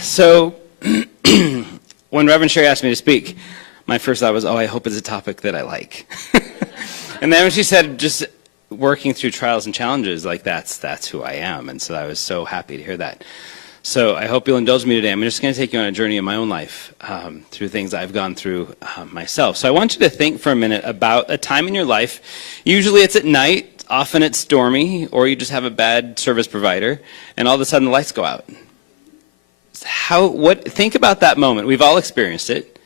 So when Reverend Sherry asked me to speak, my first thought was, oh, I hope it's a topic that I like. And then when she said just working through trials and challenges, like that's who I am. And so I was so happy to hear that. So I hope you'll indulge me today. I'm just going to take you on a journey in my own life through things I've gone through myself. So I want you to think for a minute about a time in your life. Usually it's at night, often it's stormy, or you just have a bad service provider, and all of a sudden the lights go out. Think about that moment. We've all experienced it.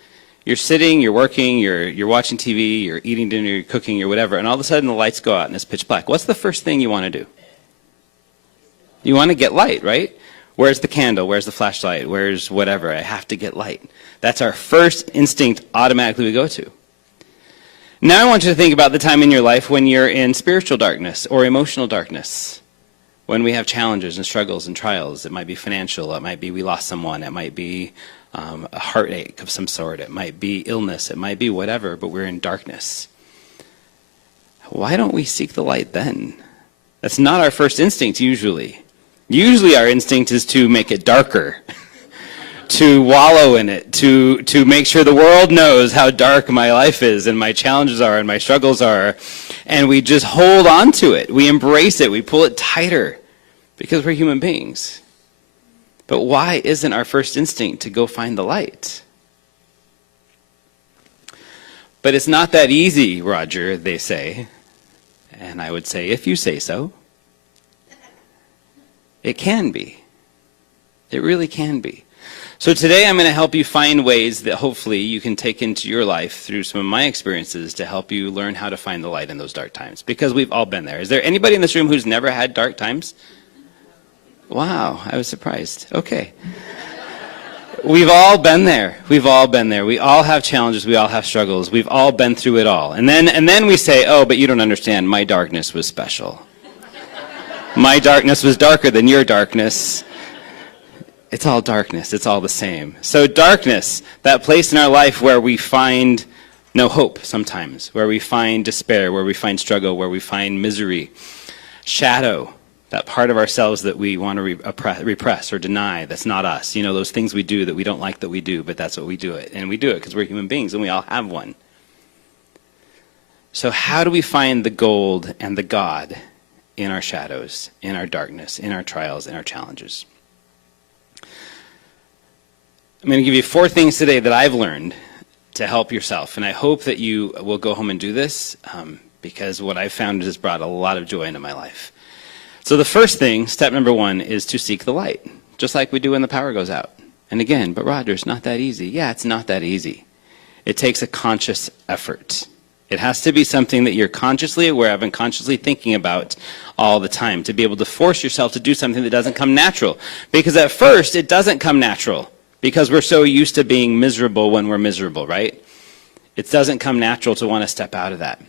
You're sitting, you're working, you're watching TV, you're eating dinner, you're cooking, or whatever, and all of a sudden the lights go out and it's pitch black. What's the first thing you want to do? You want to get light, right? Where's the candle? Where's the flashlight? Where's whatever? I have to get light. That's our first instinct automatically we go to. Now I want you to think about the time in your life when you're in spiritual darkness or emotional darkness. When we have challenges and struggles and trials. It might be financial. It might be we lost someone. It might be a heartache of some sort. It might be illness. It might be whatever, but we're in darkness. Why don't we seek the light then? That's not our first instinct usually. Usually our instinct is to make it darker, to wallow in it, to make sure the world knows how dark my life is and my challenges are and my struggles are. And we just hold on to it. We embrace it. We pull it tighter because we're human beings. But why isn't our first instinct to go find the light? But it's not that easy, Roger, they say. And I would say, if you say so. It can be. It really can be. So today I'm going to help you find ways that hopefully you can take into your life through some of my experiences to help you learn how to find the light in those dark times. Because we've all been there. Is there anybody in this room who's never had dark times? Wow, I was surprised. Okay. We've all been there. We've all been there. We all have challenges. We all have struggles. We've all been through it all. And then we say, oh, but you don't understand. My darkness was special. My darkness was darker than your darkness. It's all darkness. It's all the same. So darkness, that place in our life where we find no hope sometimes, where we find despair, where we find struggle, where we find misery. Shadow, that part of ourselves that we want to repress or deny, that's not us. You know, those things we do that we don't like that we do, but that's what we do it. And we do it because we're human beings and we all have one. So how do we find the gold and the God in our shadows, in our darkness, in our trials, in our challenges? I'm going to give you 4 things today that I've learned to help yourself. And I hope that you will go home and do this because what I've found has brought a lot of joy into my life. So the first thing, step number 1, is to seek the light, just like we do when the power goes out. And again, but Roger, it's not that easy. Yeah, it's not that easy. It takes a conscious effort. It has to be something that you're consciously aware of and consciously thinking about all the time to be able to force yourself to do something that doesn't come natural. Because at first, it doesn't come natural because we're so used to being miserable when we're miserable, right? It doesn't come natural to want to step out of that.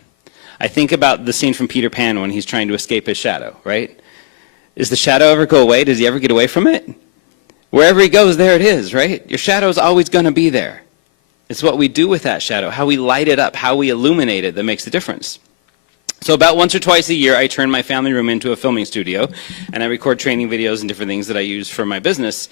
I think about the scene from Peter Pan when he's trying to escape his shadow, right? Does the shadow ever go away? Does he ever get away from it? Wherever he goes, there it is, right? Your shadow's always going to be there. It's what we do with that shadow, how we light it up, how we illuminate it that makes the difference. So about once or twice a year, I turn my family room into a filming studio, and I record training videos and different things that I use for my business.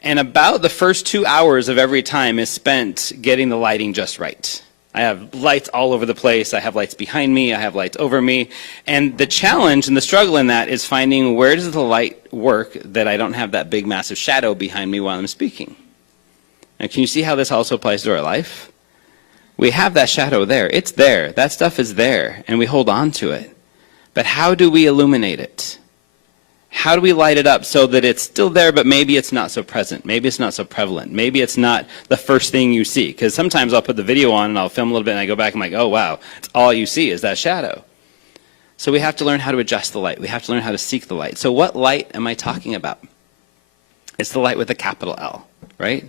And about the first 2 hours of every time is spent getting the lighting just right. I have lights all over the place. I have lights behind me. I have lights over me. And the challenge and the struggle in that is finding where does the light work that I don't have that big, massive shadow behind me while I'm speaking. And can you see how this also applies to our life? We have that shadow there. It's there. That stuff is there, and we hold on to it. But how do we illuminate it? How do we light it up so that it's still there, but maybe it's not so present? Maybe it's not so prevalent. Maybe it's not the first thing you see. Because sometimes I'll put the video on, and I'll film a little bit, and I go back, and I'm like, oh, wow, it's all you see is that shadow. So we have to learn how to adjust the light. We have to learn how to seek the light. So what light am I talking about? It's the light with a capital L, right?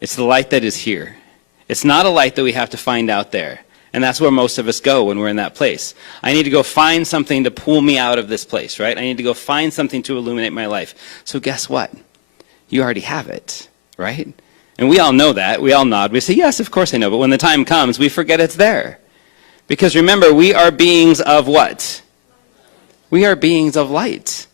It's the light that is here. It's not a light that we have to find out there. And that's where most of us go when we're in that place. I need to go find something to pull me out of this place, right? I need to go find something to illuminate my life. So guess what? You already have it, right? And we all know that. We all nod. We say, yes, of course I know. But when the time comes, we forget it's there. Because remember, we are beings of what? We are beings of light.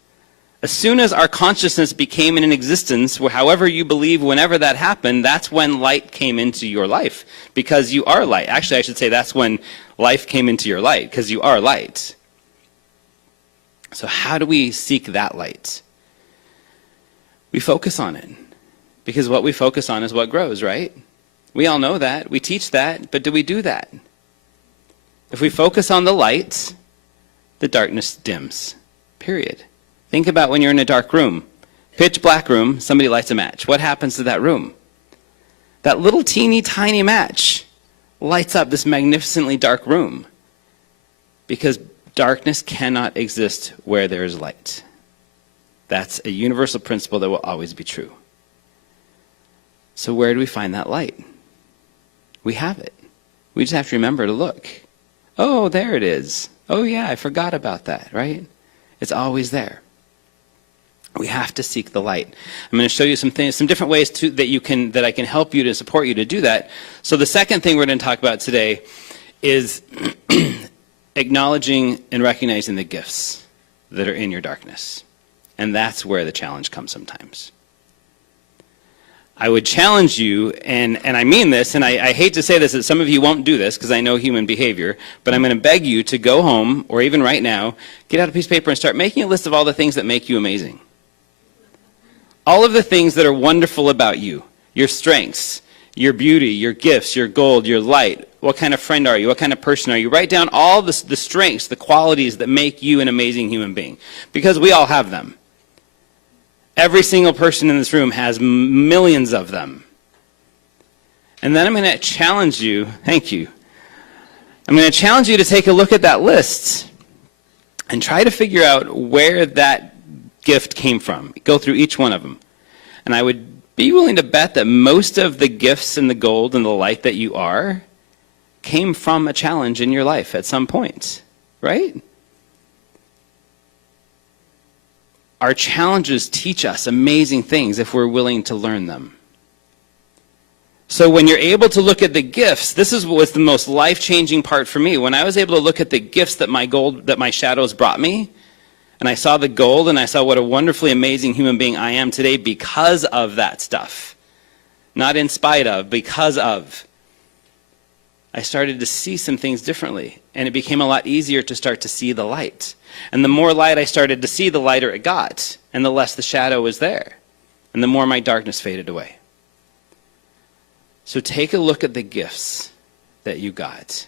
As soon as our consciousness became in existence, however you believe, whenever that happened, that's when light came into your life, because you are light. Actually, I should say that's when life came into your light, because you are light. So how do we seek that light? We focus on it, because what we focus on is what grows, right? We all know that. We teach that, but do we do that? If we focus on the light, the darkness dims, period. Think about when you're in a dark room, pitch black room, somebody lights a match. What happens to that room? That little teeny tiny match lights up this magnificently dark room, because darkness cannot exist where there is light. That's a universal principle that will always be true. So where do we find that light? We have it. We just have to remember to look. Oh, there it is. Oh yeah, I forgot about that, right? It's always there. We have to seek the light. I'm going to show you some things, some different ways that I can help you to support you to do that. So the second thing we're going to talk about today is acknowledging and recognizing the gifts that are in your darkness. And that's where the challenge comes sometimes. I would challenge you, and I mean this, and I hate to say this, that some of you won't do this because I know human behavior, but I'm going to beg you to go home, or even right now, get out a piece of paper and start making a list of all the things that make you amazing. All of the things that are wonderful about you, your strengths, your beauty, your gifts, your gold, your light. What kind of friend are you? What kind of person are you? Write down all the strengths, the qualities that make you an amazing human being, because we all have them. Every single person in this room has millions of them. And then I'm going to challenge you, thank you. I'm going to challenge you to take a look at that list and try to figure out where that gift came from. Go through each one of them. And I would be willing to bet that most of the gifts and the gold and the light that you are came from a challenge in your life at some point, right? Our challenges teach us amazing things if we're willing to learn them. So when you're able to look at the gifts, this is what was the most life-changing part for me. When I was able to look at the gifts that my shadows brought me, and I saw the gold, and I saw what a wonderfully amazing human being I am today because of that stuff. Not in spite of, because of. I started to see some things differently, and it became a lot easier to start to see the light. And the more light I started to see, the lighter it got, and the less the shadow was there, and the more my darkness faded away. So take a look at the gifts that you got,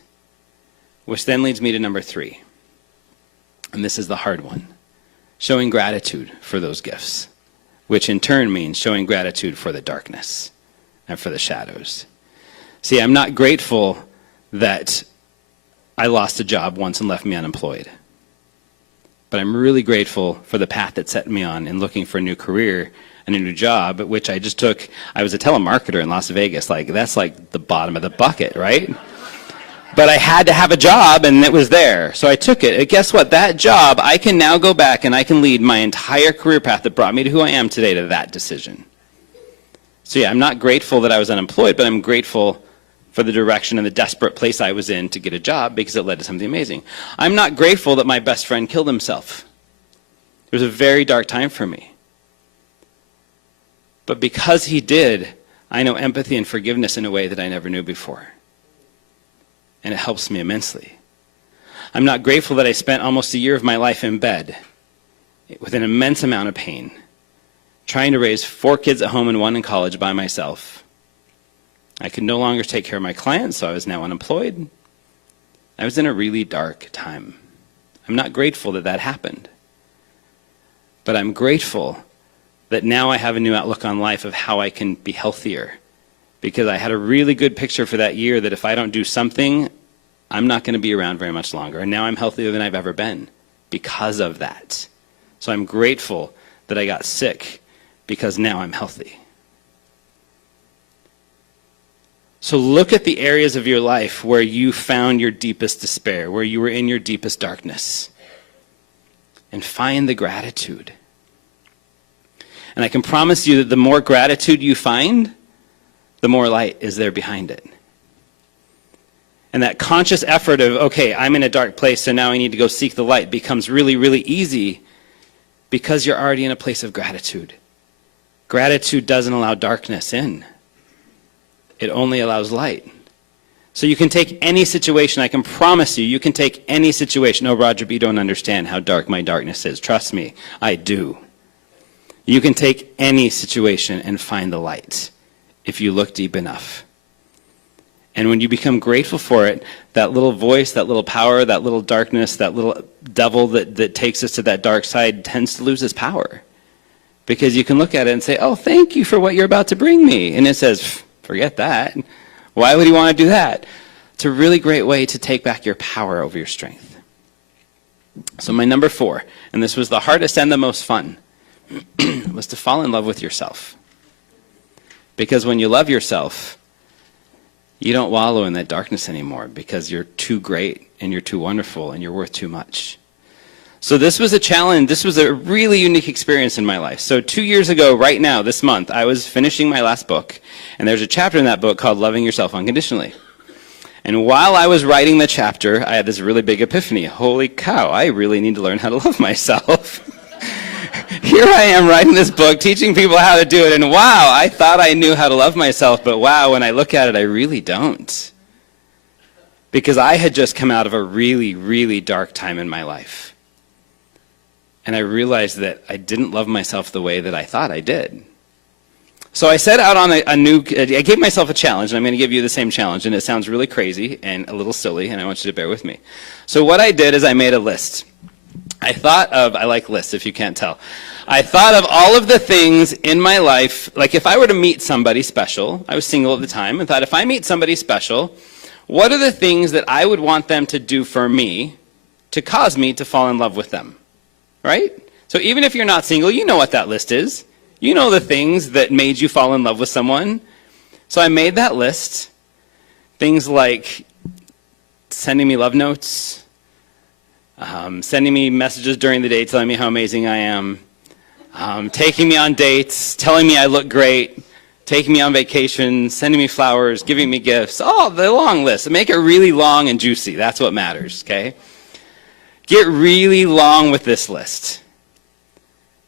which then leads me to number 3. And this is the hard one. Showing gratitude for those gifts, which in turn means showing gratitude for the darkness and for the shadows. See, I'm not grateful that I lost a job once and left me unemployed. But I'm really grateful for the path that set me on in looking for a new career and a new job, which I just took. I was a telemarketer in Las Vegas. That's like the bottom of the bucket, right? But I had to have a job, and it was there. So I took it. And guess what? That job, I can now go back and I can lead my entire career path that brought me to who I am today to that decision. So yeah, I'm not grateful that I was unemployed, but I'm grateful for the direction and the desperate place I was in to get a job because it led to something amazing. I'm not grateful that my best friend killed himself. It was a very dark time for me. But because he did, I know empathy and forgiveness in a way that I never knew before. And it helps me immensely. I'm not grateful that I spent almost a year of my life in bed with an immense amount of pain, trying to raise 4 kids at home and 1 in college by myself. I could no longer take care of my clients, so I was now unemployed. I was in a really dark time. I'm not grateful that that happened. But I'm grateful that now I have a new outlook on life of how I can be healthier. Because I had a really good picture for that year that if I don't do something, I'm not going to be around very much longer. And now I'm healthier than I've ever been because of that. So I'm grateful that I got sick because now I'm healthy. So look at the areas of your life where you found your deepest despair, where you were in your deepest darkness, and find the gratitude. And I can promise you that the more gratitude you find, the more light is there behind it. And that conscious effort of, okay, I'm in a dark place, so now I need to go seek the light becomes really, really easy because you're already in a place of gratitude. Gratitude doesn't allow darkness in. It only allows light. So you can take any situation, I can promise you, you can take any situation. Oh, Roger, but you don't understand how dark my darkness is. Trust me, I do. You can take any situation and find the light if you look deep enough. And when you become grateful for it, that little voice, that little power, that little darkness, that little devil that takes us to that dark side tends to lose its power. Because you can look at it and say, oh, thank you for what you're about to bring me. And it says, forget that. Why would you want to do that? It's a really great way to take back your power over your strength. So my number 4, and this was the hardest and the most fun, was to fall in love with yourself. Because when you love yourself, you don't wallow in that darkness anymore because you're too great and you're too wonderful and you're worth too much. So this was a challenge. This was a really unique experience in my life. So 2 years ago, right now, this month, I was finishing my last book, and there's a chapter in that book called Loving Yourself Unconditionally. And while I was writing the chapter, I had this really big epiphany. Holy cow, I really need to learn how to love myself. Here I am writing this book, teaching people how to do it, and wow, I thought I knew how to love myself, but wow, when I look at it, I really don't. Because I had just come out of a really, really dark time in my life. And I realized that I didn't love myself the way that I thought I did. So I set out on I gave myself a challenge, and I'm going to give you the same challenge, and it sounds really crazy and a little silly, and I want you to bear with me. So what I did is I made a list. I like lists if you can't tell. I thought of all of the things in my life, like if I were to meet somebody special, I was single at the time, and thought if I meet somebody special, what are the things that I would want them to do for me to cause me to fall in love with them? Right? So even if you're not single, you know what that list is. You know the things that made you fall in love with someone. So I made that list. Things like sending me love notes, sending me messages during the day telling me how amazing I am, taking me on dates, telling me I look great, taking me on vacation, sending me flowers, giving me gifts. Oh, the long list. Make it really long and juicy. That's what matters, okay? Get really long with this list.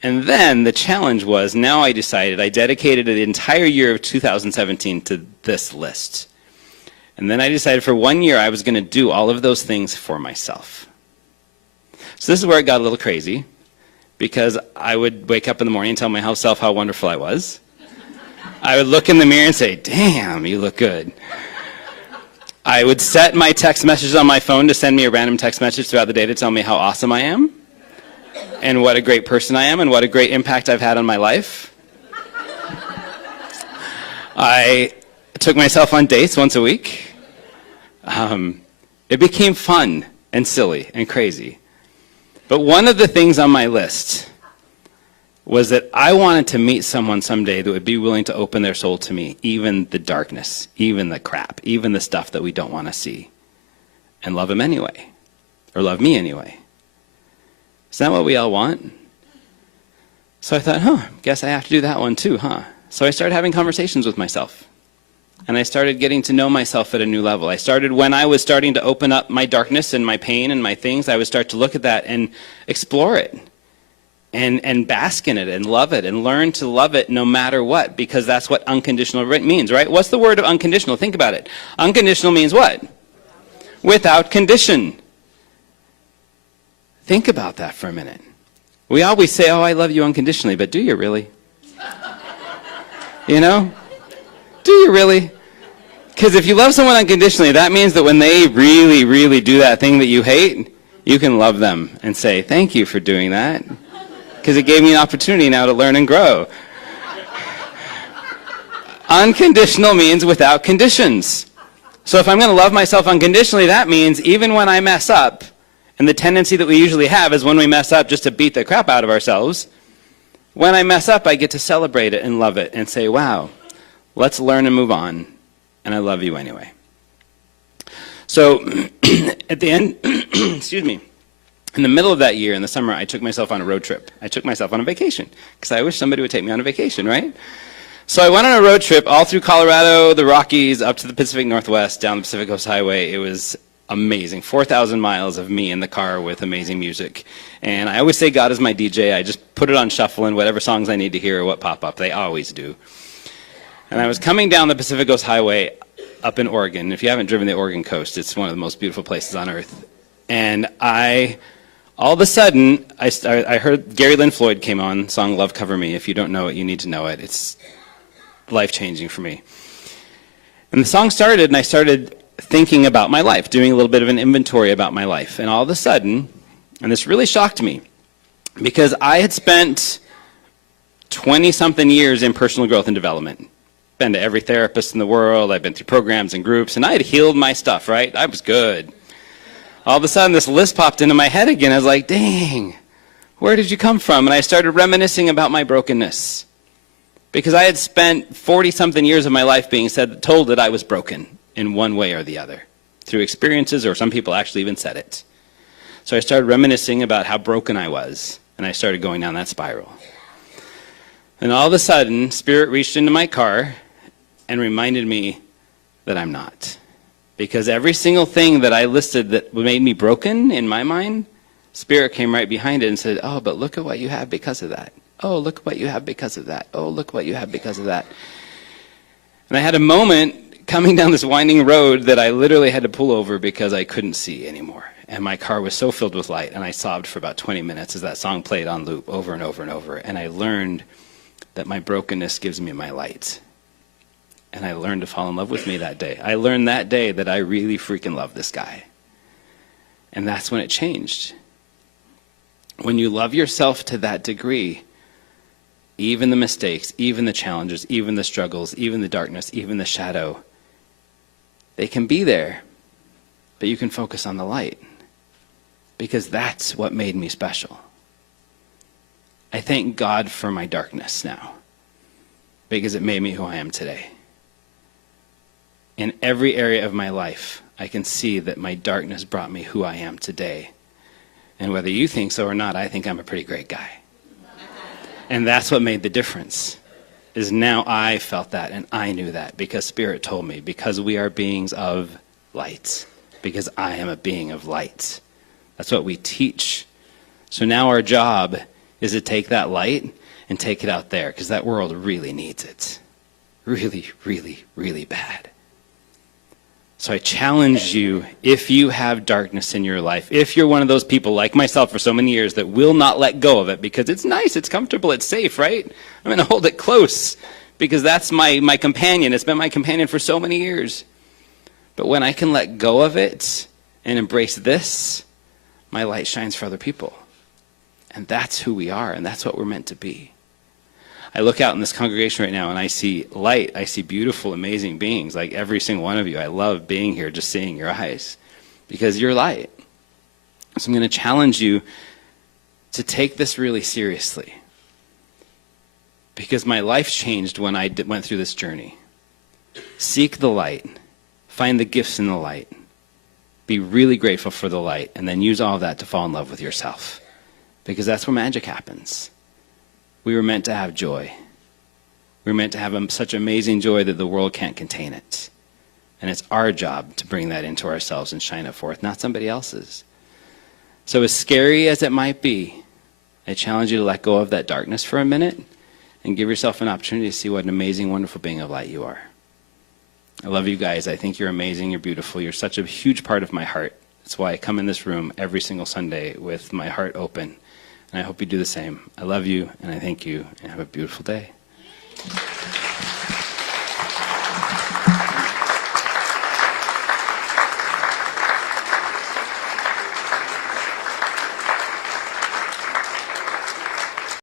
And then the challenge was, now I decided, I dedicated the entire year of 2017 to this list. And then I decided for 1 year I was going to do all of those things for myself. So this is where it got a little crazy, because I would wake up in the morning and tell my self how wonderful I was. I would look in the mirror and say, damn, you look good. I would set my text messages on my phone to send me a random text message throughout the day to tell me how awesome I am, and what a great person I am, and what a great impact I've had on my life. I took myself on dates once a week. It became fun and silly and crazy. But one of the things on my list was that I wanted to meet someone someday that would be willing to open their soul to me, even the darkness, even the crap, even the stuff that we don't want to see, and love him anyway, or love me anyway. Isn't that what we all want? So I thought, guess I have to do that one too, huh? So I started having conversations with myself. And I started getting to know myself at a new level. When I was starting to open up my darkness and my pain and my things, I would start to look at that and explore it. And bask in it and love it and learn to love it no matter what, because that's what unconditional means, right? What's the word of unconditional? Think about it. Unconditional means what? Without condition. Think about that for a minute. We always say, oh, I love you unconditionally, but do you really? You know? Do you really? Because if you love someone unconditionally, that means that when they really, really do that thing that you hate, you can love them and say, thank you for doing that, because it gave me an opportunity now to learn and grow. Unconditional means without conditions. So if I'm going to love myself unconditionally, that means even when I mess up, and the tendency that we usually have is when we mess up just to beat the crap out of ourselves, when I mess up, I get to celebrate it and love it and say, wow, let's learn and move on, and I love you anyway. So at the end, excuse me, in the middle of that year, in the summer, I took myself on a road trip. I took myself on a vacation, because I wish somebody would take me on a vacation, right? So I went on a road trip all through Colorado, the Rockies, up to the Pacific Northwest, down the Pacific Coast Highway. It was amazing. 4,000 miles of me in the car with amazing music. And I always say God is my DJ. I just put it on shuffle and whatever songs I need to hear or what pop up. They always do. And I was coming down the Pacific Coast Highway up in Oregon. If you haven't driven the Oregon coast, it's one of the most beautiful places on earth. And all of a sudden, I heard Gary Lynn Floyd came on, song Love Cover Me. If you don't know it, you need to know it. It's life-changing for me. And the song started, and I started thinking about my life, doing a little bit of an inventory about my life. And all of a sudden, and this really shocked me, because I had spent 20-something years in personal growth and development. Been to every therapist in the world. I've been through programs and groups, and I had healed my stuff, right? I was good. All of a sudden, this list popped into my head again. I was like, dang, where did you come from? And I started reminiscing about my brokenness. Because I had spent 40-something years of my life being told that I was broken in one way or the other, through experiences, or some people actually even said it. So I started reminiscing about how broken I was, and I started going down that spiral. And all of a sudden, Spirit reached into my car and reminded me that I'm not. Because every single thing that I listed that made me broken in my mind, Spirit came right behind it and said, oh, but look at what you have because of that. Oh, look what you have because of that. Oh, look what you have because of that. And I had a moment coming down this winding road that I literally had to pull over because I couldn't see anymore. And my car was so filled with light, and I sobbed for about 20 minutes as that song played on loop over and over and over. And I learned that my brokenness gives me my light. And I learned to fall in love with me that day. I learned that day that I really freaking love this guy. And that's when it changed. When you love yourself to that degree, even the mistakes, even the challenges, even the struggles, even the darkness, even the shadow, they can be there, but you can focus on the light. Because that's what made me special. I thank God for my darkness now, because it made me who I am today. In every area of my life, I can see that my darkness brought me who I am today. And whether you think so or not, I think I'm a pretty great guy. And that's what made the difference, is now I felt that and I knew that because Spirit told me, because we are beings of light, because I am a being of light. That's what we teach. So now our job is to take that light and take it out there, because that world really needs it. Really, really, really bad. So I challenge you, if you have darkness in your life, if you're one of those people like myself for so many years that will not let go of it because it's nice, it's comfortable, it's safe, right? I'm going to hold it close because that's my companion. It's been my companion for so many years. But when I can let go of it and embrace this, my light shines for other people. And that's who we are, and that's what we're meant to be. I look out in this congregation right now and I see light. I see beautiful, amazing beings, like every single one of you. I love being here, just seeing your eyes, because you're light. So I'm going to challenge you to take this really seriously, because my life changed when I went through this journey. Seek the light. Find the gifts in the light. Be really grateful for the light, and then use all of that to fall in love with yourself, because that's where magic happens. We were meant to have joy. We were meant to have such amazing joy that the world can't contain it. And it's our job to bring that into ourselves and shine it forth, not somebody else's. So as scary as it might be, I challenge you to let go of that darkness for a minute and give yourself an opportunity to see what an amazing, wonderful being of light you are. I love you guys. I think you're amazing. You're beautiful. You're such a huge part of my heart. That's why I come in this room every single Sunday with my heart open. And I hope you do the same. I love you, and I thank you, and have a beautiful day.